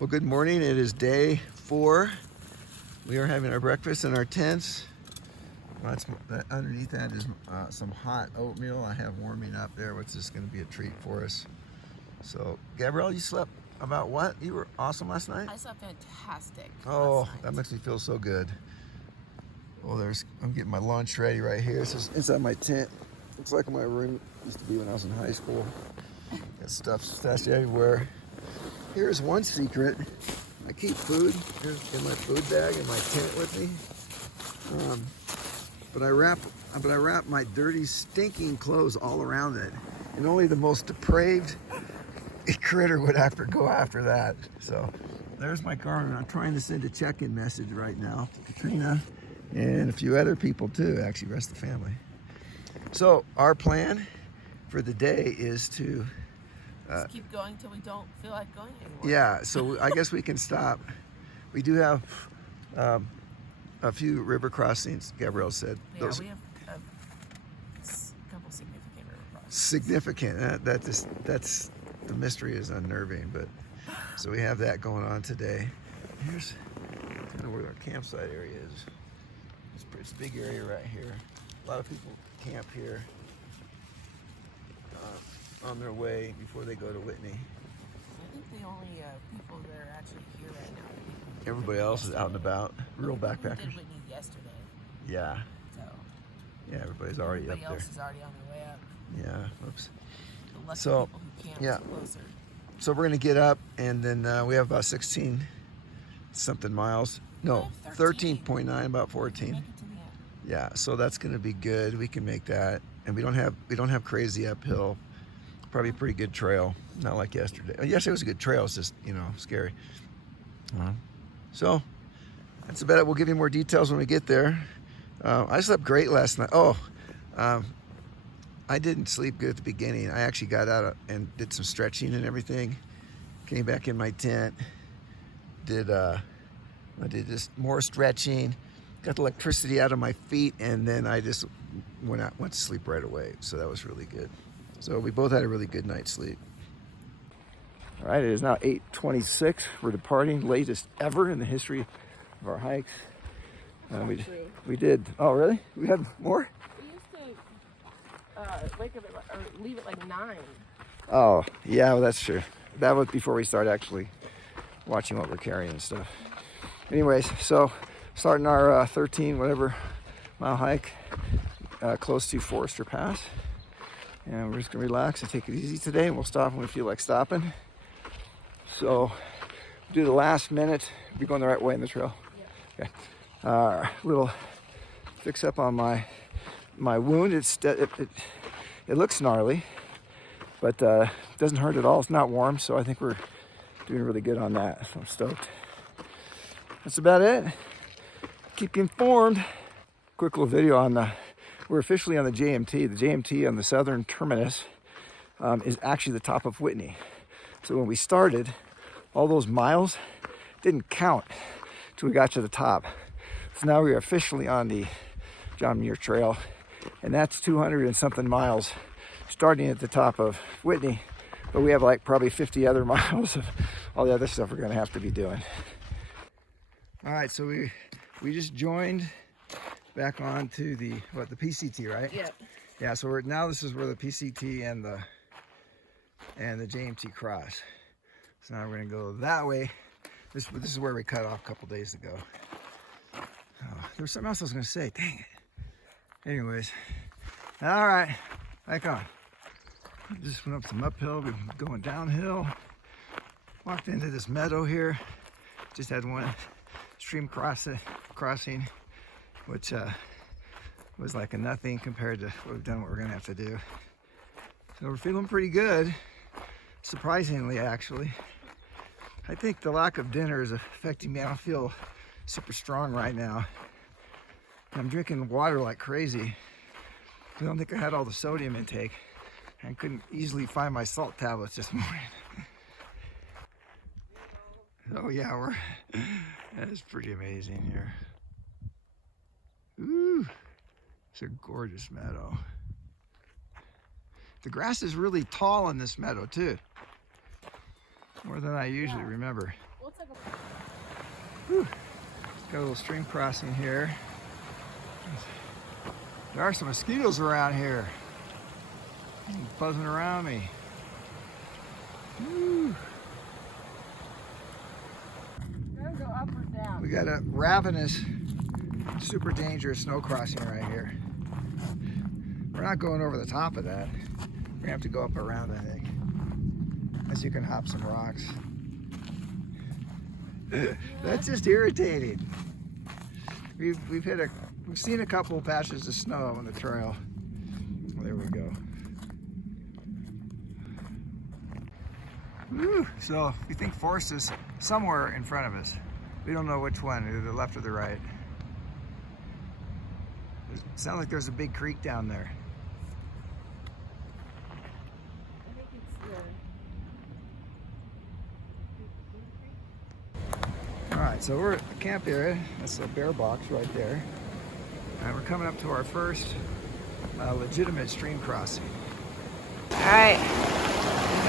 Well, good morning. It is day 4. We are having our breakfast in our tents. Underneath that is some hot oatmeal I have warming up there, which is going to be a treat for us. So, Gabrielle, you slept about what? You were awesome last night? I slept fantastic. Oh, that makes me feel so good. Well, I'm getting my lunch ready right here. This is inside my tent. Looks like my room used to be when I was in high school. Got stuff stashed everywhere. Here's one secret. I keep food in my food bag in my tent with me. But I wrap my dirty, stinking clothes all around it. And only the most depraved critter would go after that. So there's my garment. I'm trying to send a check-in message right now to Katrina and a few other people too, actually, the rest of the family. So our plan for the day is to just keep going till we don't feel like going anymore. Yeah, so I guess we can stop. We do have a few river crossings, Gabrielle said. Yeah, we have a couple significant river crossings. Significant. That's the mystery is unnerving, but so we have that going on today. Here's kind of where our campsite area is. It's a big area right here. A lot of people camp here on their way before they go to Whitney. I think the only people that are actually here right now are people. Everybody else is out and about. Real backpackers. We did Whitney yesterday. Yeah. So. Yeah, everybody's already up there. Everybody else is already on their way up. Yeah. Oops. The lucky people who camp closer. So we're gonna get up, and then we have about 16 something miles. No, 13.9, about 14. Make it to the end. Yeah. So that's gonna be good. We can make that, and we don't have crazy uphill. Probably a pretty good trail, not like yesterday. Yesterday was a good trail. It's just scary. So that's about it. We'll give you more details when we get there. I slept great last night. I didn't sleep good at the beginning. I actually got out and did some stretching and everything. Came back in my tent. I did just more stretching. Got the electricity out of my feet, and then I just went to sleep right away. So that was really good. So we both had a really good night's sleep. All right, it is now 8:26. We're departing, latest ever in the history of our hikes. We did. Oh, really? We had more? We used to wake up or leave at like 9. Oh, yeah, well, that's true. That was before we started actually watching what we're carrying and stuff. Anyways, so starting our 13 whatever mile hike close to Forester Pass. And we're just gonna relax and take it easy today, and we'll stop when we feel like stopping. So do the last minute. Be going the right way in the trail. Yeah. Okay. Little fix up on my wound. It looks gnarly, but doesn't hurt at all. It's not warm, so I think we're doing really good on that. So I'm stoked. That's about it. Keep you informed. Quick little video on we're officially on the JMT. The JMT on the southern terminus is actually the top of Whitney. So when we started, all those miles didn't count till we got to the top. So now we are officially on the John Muir Trail, and that's 200 and something miles starting at the top of Whitney. But we have like probably 50 other miles of all the other stuff we're gonna have to be doing. All right, so we just joined back on to the PCT, right? Yep. Yeah, so now this is where the PCT and the JMT cross. So now we're gonna go that way. This is where we cut off a couple days ago. Oh, there was something else I was gonna say, dang it. Anyways, all right, back on. Just went up some uphill, we've been going downhill. Walked into this meadow here. Just had one stream crossing, which was like a nothing compared to what we're gonna have to do. So we're feeling pretty good, surprisingly, actually. I think the lack of dinner is affecting me. I don't feel super strong right now. I'm drinking water like crazy. I don't think I had all the sodium intake. I couldn't easily find my salt tablets this morning. Oh yeah, that's pretty amazing here. Ooh, it's a gorgeous meadow. The grass is really tall in this meadow too. More than I usually remember. Well, it's Whew. Got a little stream crossing here. There are some mosquitoes around here. Buzzing around me. Whew. Gotta go up or down. We got a ravenous, super dangerous snow crossing right here. We're not going over the top of that. We're gonna have to go up around, I think. As you can hop some rocks. That's just irritating. We've seen a couple of patches of snow on the trail. Well, there we go. Woo. So we think forest is somewhere in front of us. We don't know which one, either the left or the right. It sounds like there's a big creek down there. I think it's the All right, so we're at the camp area. That's a bear box right there. And we're coming up to our first legitimate stream crossing. All right, we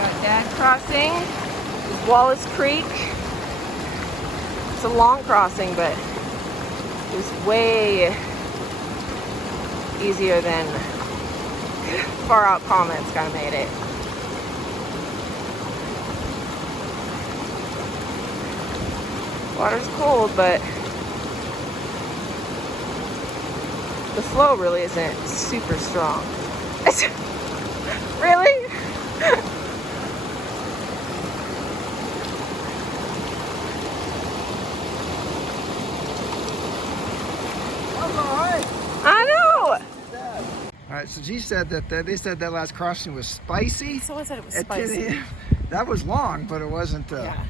got Dad crossing. This is Wallace Creek. It's a long crossing, but it's way easier than Far Out Comments kind of made it. Water's cold, but the flow really isn't super strong. Really? I know. All right, so G said that they said that last crossing was spicy. Someone said it was At 10 spicy. a.m. That was long, but it wasn't. Yeah.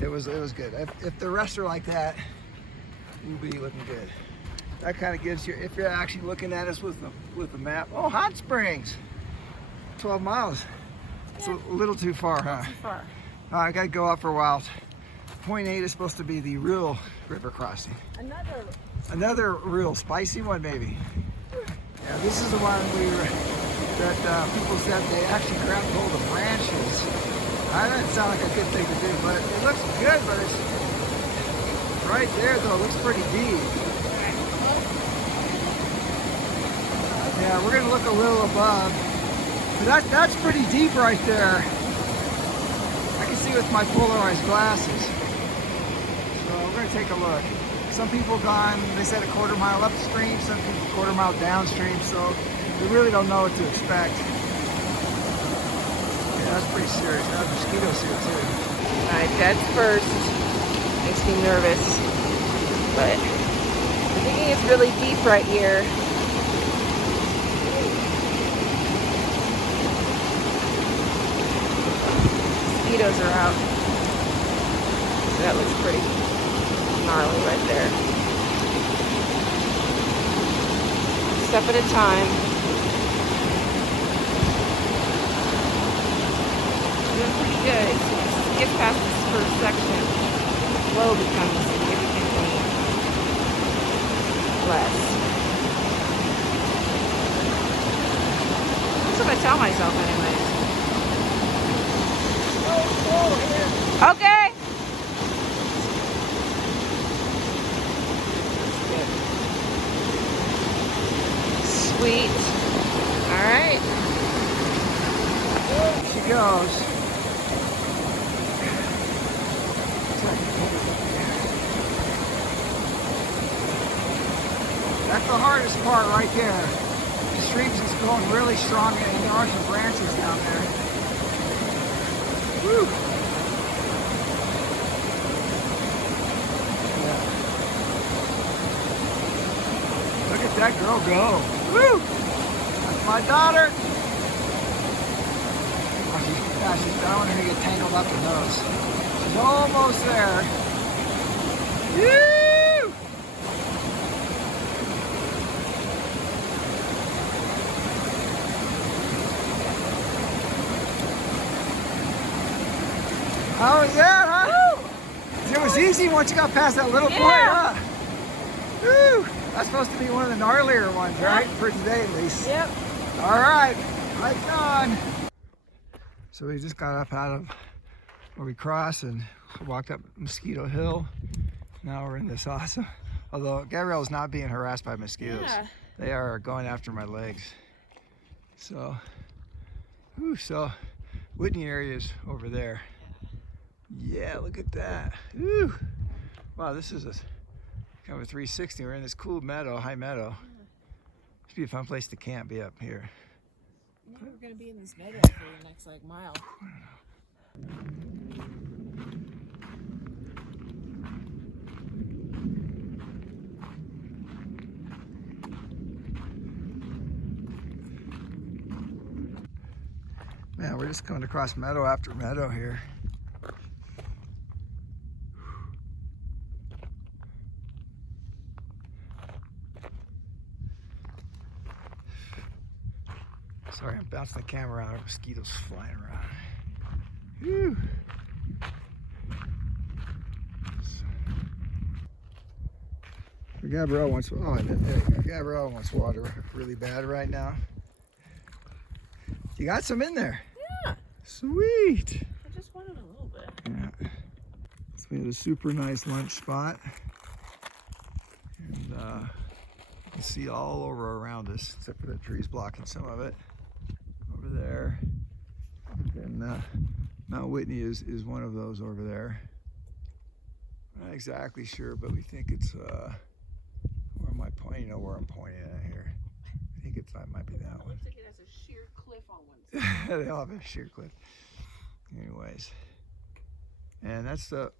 It was good. If the rest are like that, we'll be looking good. That kind of gives you, if you're actually looking at us with the map. Oh, hot springs. 12 miles. It's a little too far, huh? Too far. I gotta go up for a while. Point 8 is supposed to be the real river crossing. Another real spicy one, maybe. Yeah, this is the one that people said they actually grabbed hold of branches. That doesn't sound like a good thing to do, but it looks good. But it's right there, though. It looks pretty deep. Yeah, we're gonna look a little above. But that's pretty deep right there. I can see with my polarized glasses. So we're gonna take a look. Some people gone, they said a quarter mile upstream, some people a quarter mile downstream, so we really don't know what to expect. Yeah, that's pretty serious. There are mosquitoes here too. Alright, Dad's first. Makes me nervous. But I'm thinking it's really deep right here. Mosquitoes are out. That looks pretty gnarly right there. Step at a time. Doing pretty good. As soon as you get past this first section, the flow becomes significantly less. That's what I tell myself anyways. Okay. Sweet. All right. There she goes. That's the hardest part right there. The stream's just going really strong and there are some branches down there. Woo! Yeah. Look at that girl go. Woo! That's my daughter. Oh, I want her to get tangled up in those. She's almost there. Woo! How was that, huh? Woo! It was easy once you got past that little point, huh? Woo! That's supposed to be one of the gnarlier ones, right? For today, at least. Yep. All right, right on. So we just got up out of where we crossed and walked up Mosquito Hill. Now we're in this awesome, although Gabrielle's not being harassed by mosquitoes. Yeah. They are going after my legs. So, so Whitney area is over there. Yeah, look at that. Ooh. Wow, this is a kind of a 360. We're in this cool meadow, high meadow. Should be a fun place to camp, be up here. Yeah, we're gonna be in this meadow for the next like mile. Man, we're just coming across meadow after meadow here. Sorry, I'm bouncing the camera around. Mosquitoes flying around. Whew. Gabrielle wants. Oh, there you go. Gabrielle wants water really bad right now. You got some in there. Yeah. Sweet. I just wanted a little bit. Yeah. So we had a super nice lunch spot, and you can see all over around us, except for the trees blocking some of it. Over there, and then Mount Whitney is one of those over there. Not exactly sure, but we think it's where am I pointing? You know where I'm pointing at here. I think it might be that It one. looks like it has a sheer cliff on one side. They all have a sheer cliff. Anyways, and that's the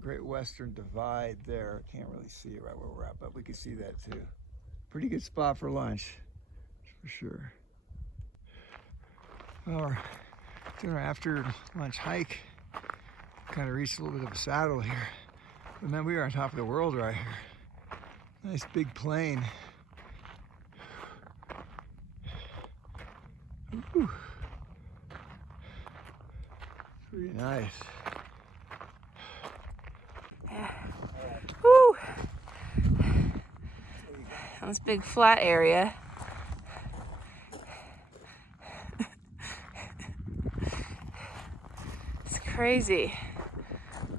Great Western Divide there. Can't really see it right where we're at, but we can see that too. Pretty good spot for lunch, for sure. Well, we're doing our after lunch hike. Kind of reached a little bit of a saddle here, but man, we are on top of the world right here. Nice big plain. Ooh. Pretty nice. Woo! This big flat area. It's crazy.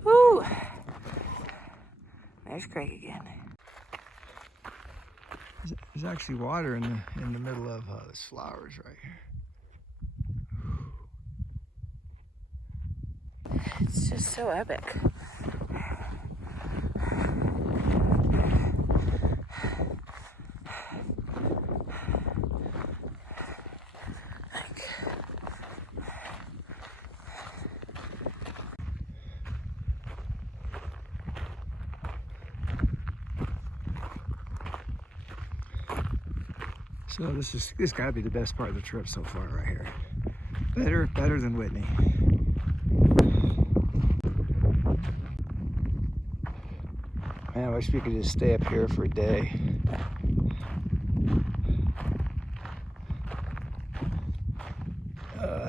Woo! There's Craig again. There's actually water in the middle of the flowers right here. It's just so epic. So this gotta be the best part of the trip so far right here. Better than Whitney. Man, I wish we could just stay up here for a day.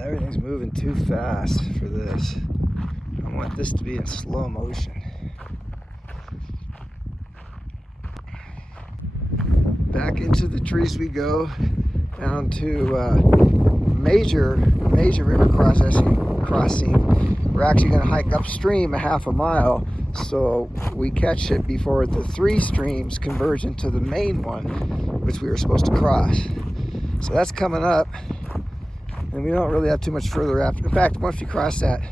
Everything's moving too fast for this. I want this to be in slow motion. Back into the trees we go, down to major river crossing. We're actually going to hike upstream a half a mile, so we catch it before the three streams converge into the main one, which we were supposed to cross. So that's coming up, and we don't really have too much further after. In fact, once we cross that,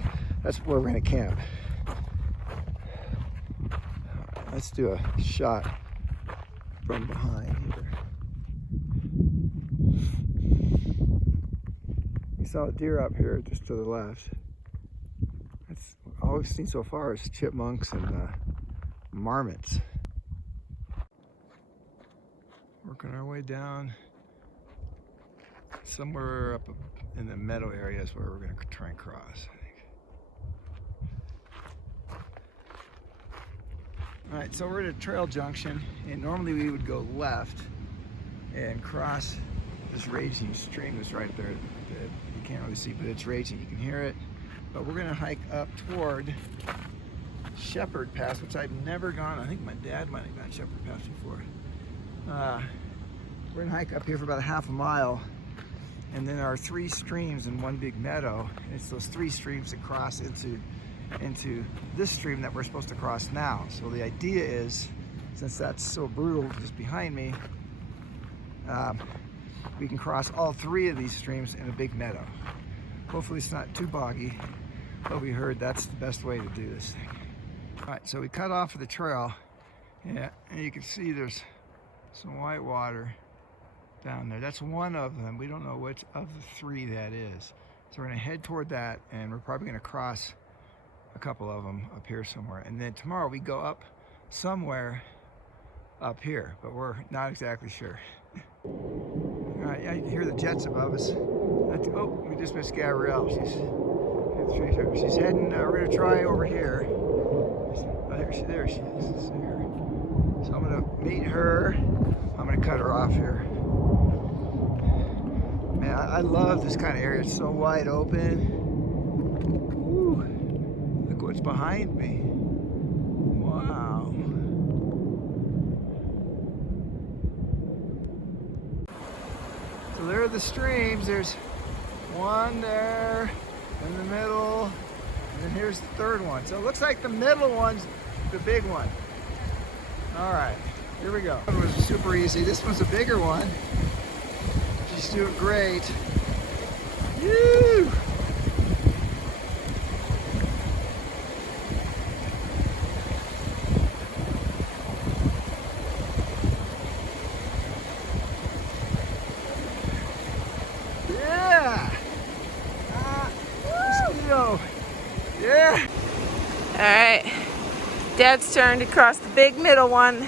that's where we're going to camp. Let's do a shot from behind here. We saw a deer up here just to the left. That's all we've seen so far is chipmunks and marmots. Working our way down somewhere up in the meadow area is where we're going to try and cross, I think. All right, so we're at a trail junction, and normally we would go left and cross this raging stream that's right there. You can't really see, but it's raging. You can hear it. But we're gonna hike up toward Shepherd Pass, which I've never gone. I think my dad might have gone Shepherd Pass before. We're gonna hike up here for about a half a mile, and then our three streams in one big meadow. And it's those three streams that cross into into this stream that we're supposed to cross now. So the idea is, since that's so brutal just behind me, we can cross all 3 of these streams in a big meadow. Hopefully it's not too boggy, but we heard that's the best way to do this thing. All right, so we cut off of the trail, yeah, and you can see there's some white water down there. That's one of them. We don't know which of the 3 that is. So we're gonna head toward that, and we're probably gonna cross a couple of them up here somewhere. And then tomorrow we go up somewhere up here, but we're not exactly sure. All right, yeah, you can hear the jets above us. Oh, we just missed Gabrielle. She's heading, we're gonna try over here. Oh, there she is. So I'm gonna meet her. I'm gonna cut her off here. Man, I love this kind of area. It's so wide open. Ooh, look what's behind me. Wow. So there are the streams. There's one there in the middle, and then here's the third one. So it looks like the middle one's the big one. All right, here we go. That one was super easy. This one's a bigger one. She's doing great. Woo! Yeah! Mosquito! Yeah! All right, Dad's turn to cross the big middle one.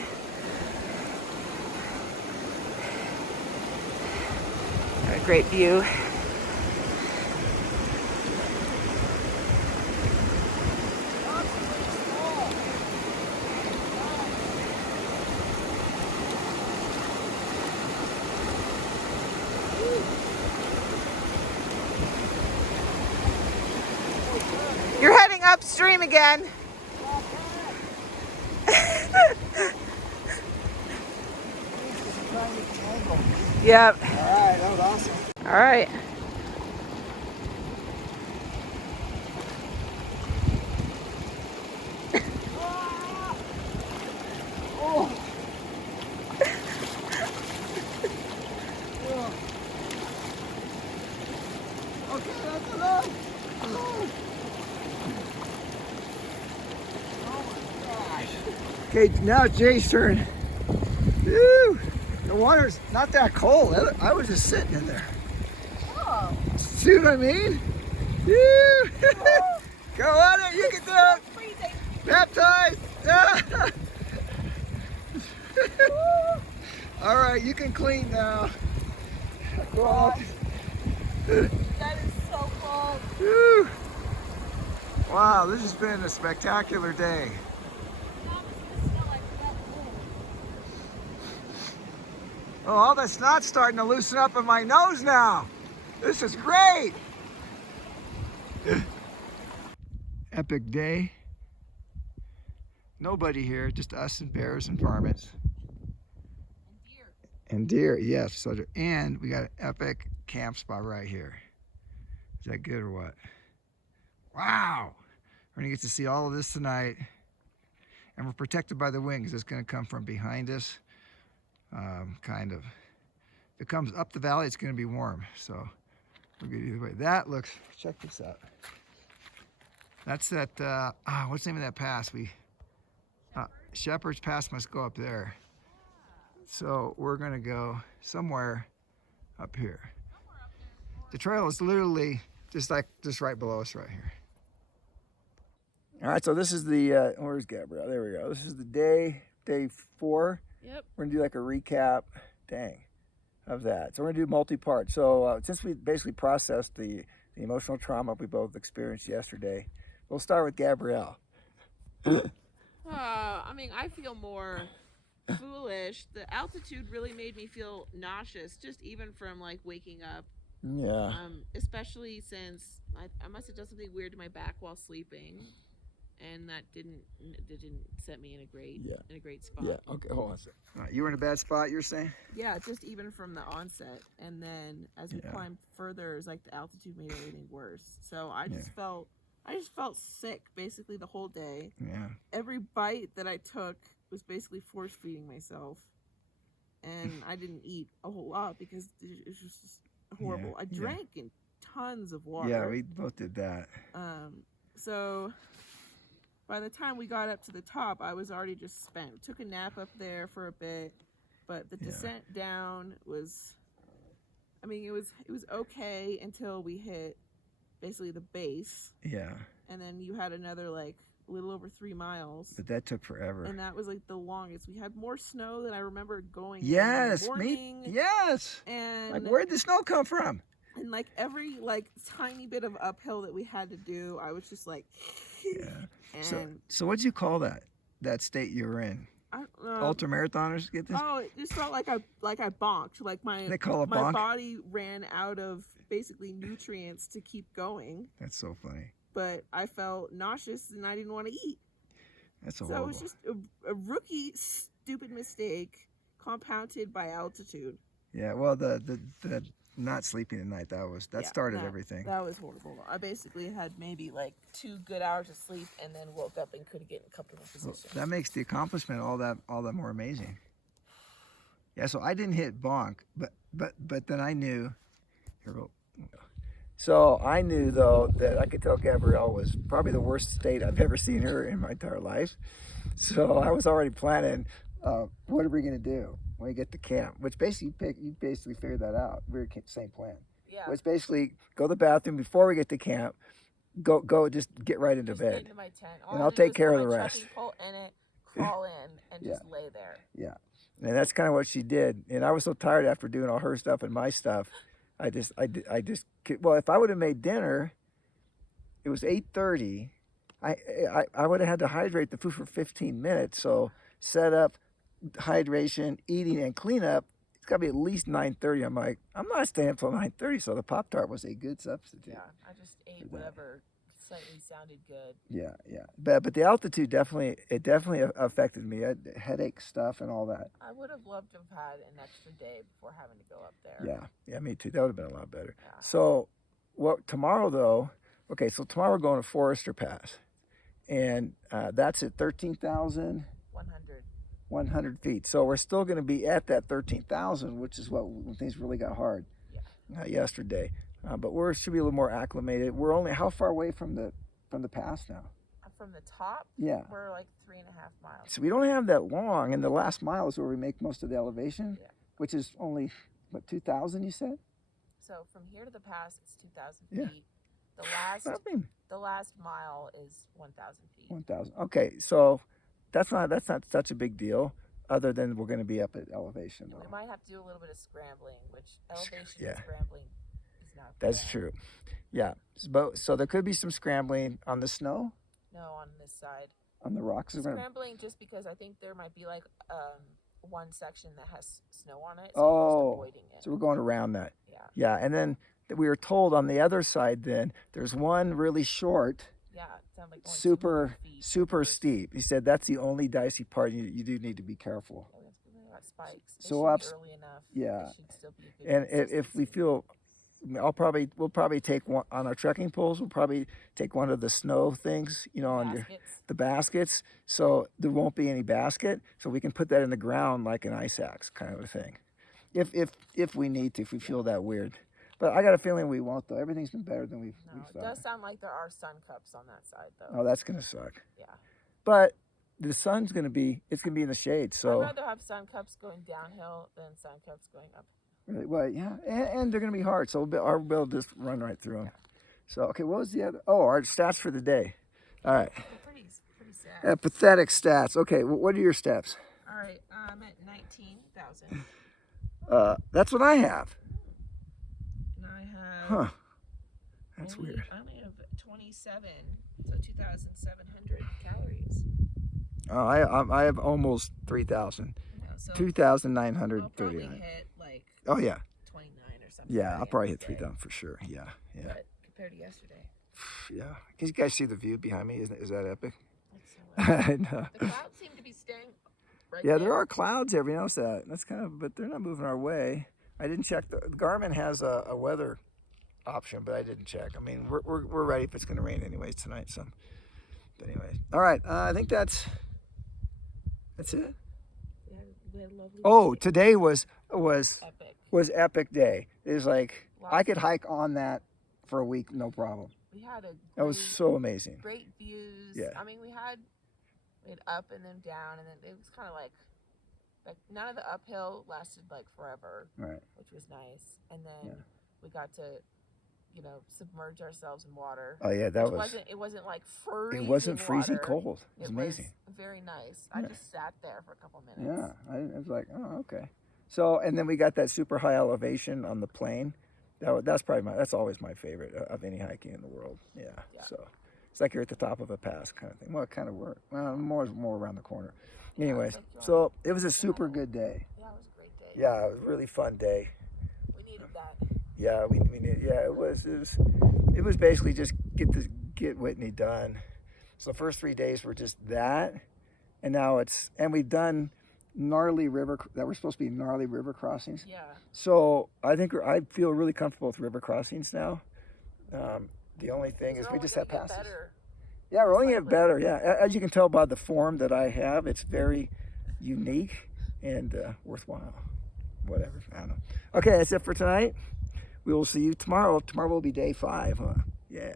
Got a great view. You're heading upstream again. Yep. All right, that was awesome. All right. Oh. Okay, that's enough. Okay, now it's Jay's turn. Woo! The water's not that cold. I was just sitting in there. Oh. See what I mean? Woo! Go on it, you can do it! Freezing. Baptized! All right, you can clean now. Go on. That is so cold. Woo! Wow, this has been a spectacular day. Oh, all that snot's starting to loosen up in my nose now. This is great. Epic day. Nobody here, just us and bears and varmints. And deer, yes. So, and we got an epic camp spot right here. Is that good or what? Wow. We're gonna get to see all of this tonight. And we're protected by the wings. It's gonna come from behind us. Kind of. If it comes up the valley, it's going to be warm. So we're good either way. That looks, check this out. That's that, what's the name of that pass? Shepherd's Pass must go up there. So we're going to go somewhere up here. The trail is literally just right below us right here. All right, so this is the, where's Gabrielle? There we go. This is the day 4. Yep. We're gonna do like a recap, of that. So we're gonna do multi-part. So since we basically processed the emotional trauma we both experienced yesterday, we'll start with Gabrielle. I mean, I feel more foolish. The altitude really made me feel nauseous, just even from like waking up. Yeah. Especially since I must have done something weird to my back while sleeping, and that didn't set me in a great spot. Yeah. Okay. Hold on a second. All right, you were in a bad spot, you're saying? Yeah, just even from the onset, and then as we climbed further, it was like the altitude made everything worse. So I just felt I just felt sick basically the whole day. Yeah. Every bite that I took was basically force feeding myself, and I didn't eat a whole lot because it was just horrible. Yeah, I drank in tons of water. Yeah, we both did that. So by the time we got up to the top, I was already just spent. Took a nap up there for a bit, but the descent down was, I mean, it was okay until we hit basically the base. Yeah. And then you had another like a little over 3 miles. But that took forever. And that was like the longest. We had more snow than I remember going. Yes, in the morning. yes. And Like, where'd the snow come from? And like every like tiny bit of uphill that we had to do, I was just like. Yeah. And so what'd you call that state you were in? I don't know. Ultramarathoners get this? Oh, it just felt like I bonked. Like They call it my bonk? body ran out of basically nutrients to keep going. That's so funny. But I felt nauseous and I didn't want to eat. That's So horrible. it was just a rookie stupid mistake compounded by altitude. Yeah, well, the not sleeping at night, that started everything. That was horrible. I basically had maybe like 2 good hours of sleep and then woke up and could get in a couple of positions. That makes the accomplishment all that more amazing. Yeah, so I didn't hit bonk, but then I knew. Here we go. So I knew though that I could tell Gabrielle was probably the worst state I've ever seen her in my entire life. So I was already planning, what are we gonna do when we get to camp? Which basically you basically figured that out. We were same plan. Yeah. Which basically go to the bathroom before we get to camp. Go just get right into bed. Get into my tent. And I'll take care of the rest. Pull in it, crawl in, and just lay there. Yeah, and that's kind of what she did. And I was so tired after doing all her stuff and my stuff. I just well, if I would have made dinner, it was 8:30. I would have had to hydrate the food for 15 minutes. So set up, hydration, eating, and cleanup. It's got to be at least 9:30. I'm like, I'm not staying until 9:30. So the Pop-Tart was a good substitute. Yeah, I just ate whatever slightly sounded good. Yeah. But the altitude definitely affected me. I had headache stuff and all that. I would have loved to have had an extra day before having to go up there. Yeah, me too. That would have been a lot better. Yeah. So, tomorrow though, okay, so tomorrow we're going to Forester Pass. And that's at 13,100 feet. So we're still going to be at that 13,000, which is when things really got hard yesterday. But we should be a little more acclimated. We're only how far away from the pass now? From the top? Yeah. We're like 3.5 miles. So we don't have that long, and the last mile is where we make most of the elevation, which is only, what, 2,000 you said? So from here to the pass, it's 2,000 Yeah. feet. The last mile is 1,000 feet. 1,000. Okay, so that's not such a big deal, other than we're going to be up at elevation. We might have to do a little bit of scrambling, which elevation Yeah. and scrambling is not. That's bad. true. Yeah. So there could be some scrambling on the snow, No, on this side. on the rocks. Scrambling just because I think there might be like one section that has snow on it. So Oh, we're just avoiding it. so we're going around that. Yeah. Yeah, and then we were told on the other side then there's one really short, Yeah, it sounded like going 200 feet. super steep. He said that's the only dicey part. You do need to be careful. Oh, that's really got spikes. They So should be early enough. yeah. They should still be a good And if we consistency. feel, we'll probably take one on our trekking poles. We'll probably take one of the snow things, on the baskets. So there won't be any basket. So we can put that in the ground like an ice axe kind of a thing. If we need to, if we feel that weird. But I got a feeling we won't though. Everything's been better than we've No, it thought. does sound like there are sun cups on that side though. Oh, that's gonna suck. Yeah. But the sun's gonna be in the shade. So I'd rather have sun cups going downhill than sun cups going up. really, well, yeah, and they're gonna be hard. So we'll be able to just run right through them. So okay, what was the other? Oh, our stats for the day. All right. They're pretty sad. Pathetic stats. Okay, what are your stats? All right, I'm at 19,000. That's what I have. And I have. Huh. That's weird. I only have 27, so 2,700 calories. Oh, I have almost 3,000. Yeah, so I'll 2,939. probably hit like Oh yeah. 29 or something. Yeah, by I'll the probably end hit of the day. 3,000 for sure. Yeah. But compared to yesterday, Yeah. Can you guys see the view behind me? Is that epic? it's so I know. the clouds seem to be staying right Yeah, there. there are clouds there. We noticed that. That's but they're not moving our way. I didn't check. The Garmin has a weather option, but I didn't check. I mean, we're ready if it's going to rain anyways tonight. So, but anyways, all right. I think that's it. We had a lovely Oh, day. today was Epic. day. It was like Wow. I could hike on that for a week, no problem. We had That was so amazing. great views. Yeah. I mean, we had up and then down, and then it was kind of like none of the uphill lasted like forever, Right. which was nice. And then Yeah. we got to, submerge ourselves in water. Oh yeah, that was. It wasn't like freezing. It wasn't freezing water. cold. It was amazing. Very nice. Yeah. I just sat there for a couple minutes. Yeah, I was like, oh, okay. So, and then we got that super high elevation on the plane. That's always my favorite of any hiking in the world. Yeah. So it's like you're at the top of a pass kind of thing. Well, it kind of worked. Well, more around the corner. Anyways, so it was a super good day. Yeah, it was a great day. Yeah, it was a really fun day. We needed that. Yeah, we needed. Yeah, it was basically just get Whitney done. So the first 3 days were just that, and now we've done gnarly river that were supposed to be gnarly river crossings. Yeah. So I feel really comfortable with river crossings now. The only thing is we just have passes. Yeah, we're only getting better. Yeah, as you can tell by the form that I have, it's very unique and worthwhile. Whatever, I don't know. Okay, that's it for tonight. We will see you tomorrow. Tomorrow will be day 5, huh? Yeah.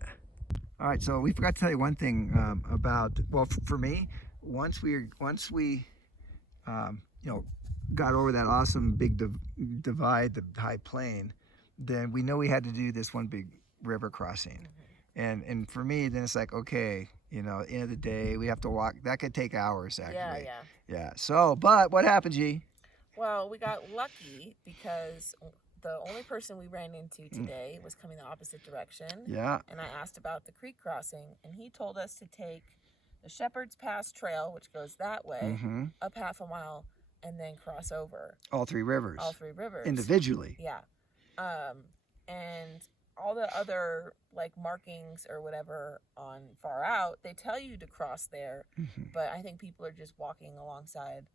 All right, so we forgot to tell you one thing for me, once we got over that awesome big divide, the high plain, then we know we had to do this one big river crossing. And for me, then it's like, okay, end of the day, we have to walk. That could take hours, actually. Yeah. So, but what happened, G? Well, we got lucky because the only person we ran into today was coming the opposite direction. Yeah. And I asked about the creek crossing, and he told us to take the Shepherd's Pass Trail, which goes that way, up half a mile, and then cross over. All 3 rivers. All 3 rivers. Individually. Yeah. And all the other markings or whatever on far out, they tell you to cross there, but I think people are just walking alongside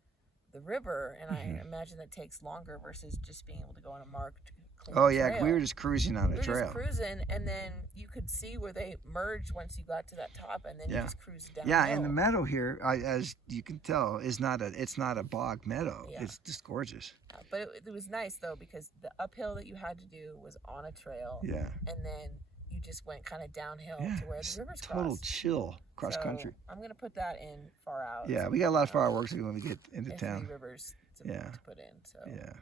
the river, and I imagine that takes longer versus just being able to go on a marked clean trail. We were just cruising on a trail. We were just cruising, and then you could see where they merged once you got to that top, and then you just cruised down. Yeah, and the meadow here, as you can tell, it's not a bog meadow. Yeah. It's just gorgeous. But it was nice though, because the uphill that you had to do was on a trail. Yeah. And then you just went kind of downhill to where the rivers cross. Total chill cross country. I'm gonna put that in far out. Yeah, we got a lot of fireworks when we get into town. 3 rivers to put in. So. Yeah.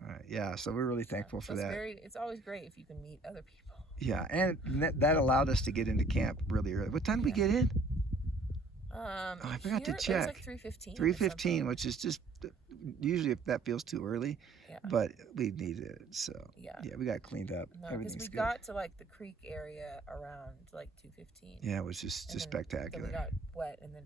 All right. Yeah. So we're really thankful for that. It's always great if you can meet other people. Yeah, and that allowed us to get into camp really early. What time did we get in? I forgot to check. It was like 3:15. 3:15, which is just usually if that feels too early. Yeah. But we needed it, so we got cleaned up. No, because we got to the creek area around 2:15. Yeah, it was just spectacular. Then we got wet, and then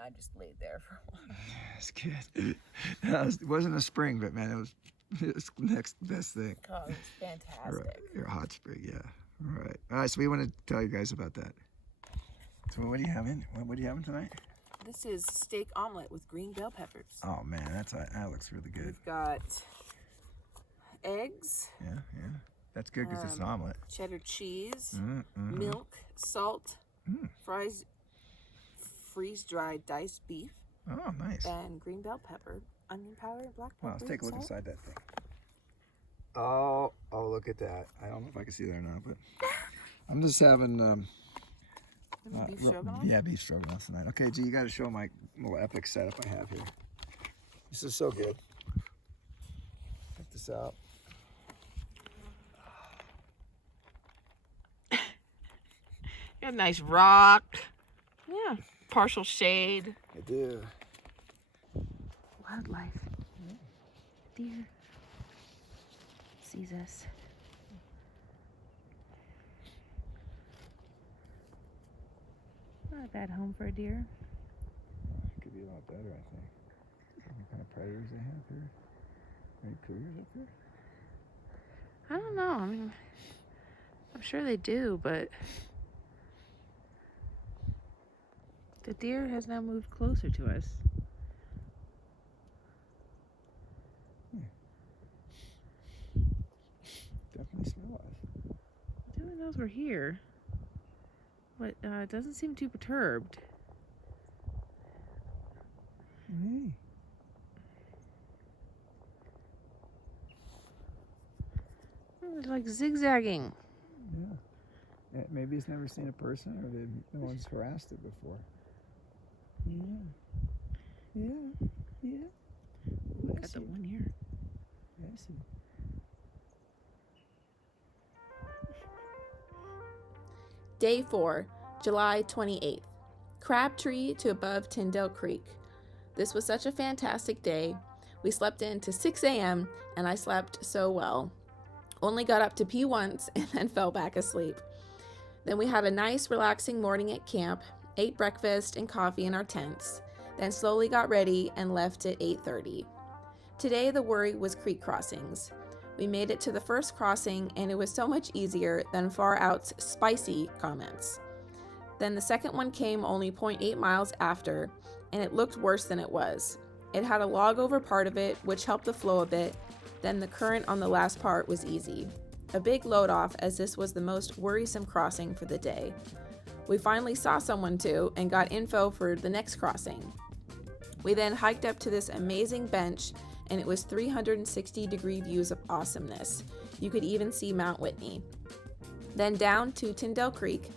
I just laid there for a while. It's good. It wasn't a spring, but man, it was the next best thing. Oh, it was fantastic. Your hot spring, yeah. All right. So we want to tell you guys about that. So what are you having? What are you having tonight? This is steak omelet with green bell peppers. Oh man, that looks really good. We've got eggs. Yeah. That's good because it's an omelet. Cheddar cheese, milk, salt, freeze-dried diced beef. Oh, nice. And green bell pepper, onion powder, and black pepper. Well, let's take a look inside that thing. Oh, look at that. I don't know if I can see that or not, but I'm just having beef stroganoff? Yeah, beef stroganoff tonight. Okay, G, you got to show my little epic setup I have here. This is so good. Check this out. You got a nice rock. Yeah, partial shade. I do. Wildlife. Deer sees us. Not a bad home for a deer. It could be a lot better, I think. What kind of predators they have here? Any cougars up there? I don't know. I mean, I'm sure they do, but the deer has now moved closer to us. Definitely smell us. knows we're here. But it doesn't seem too perturbed. Hey. It's like zigzagging. Yeah. Maybe it's never seen a person, or no one's harassed it before. Yeah. Got the one here. I see. Day 4, July 28th. Crabtree to above Tyndall Creek. This was such a fantastic day. We slept in to 6 a.m. and I slept so well. Only got up to pee once and then fell back asleep. Then we had a nice relaxing morning at camp, ate breakfast and coffee in our tents, then slowly got ready and left at 8:30. Today the worry was creek crossings. We made it to the first crossing and it was so much easier than Far Out's spicy comments. Then the second one came only 0.8 miles after, and it looked worse than it was. It had a log over part of it, which helped the flow a bit. Then the current on the last part was easy. A big load off, as this was the most worrisome crossing for the day. We finally saw someone too and got info for the next crossing. We then hiked up to this amazing bench, and it was 360-degree views of awesomeness. You could even see Mount Whitney. Then down to Tyndall Creek,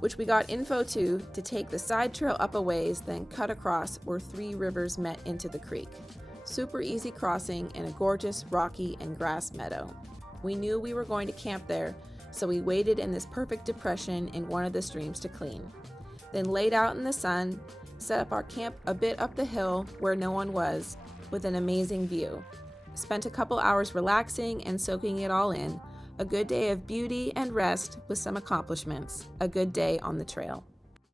which we got info to take the side trail up a ways, then cut across where 3 rivers met into the creek. Super easy crossing in a gorgeous rocky and grass meadow. We knew we were going to camp there, so we waited in this perfect depression in one of the streams to clean. Then laid out in the sun, set up our camp a bit up the hill where no one was, with an amazing view. Spent a couple hours relaxing and soaking it all in. A good day of beauty and rest with some accomplishments. A good day on the trail.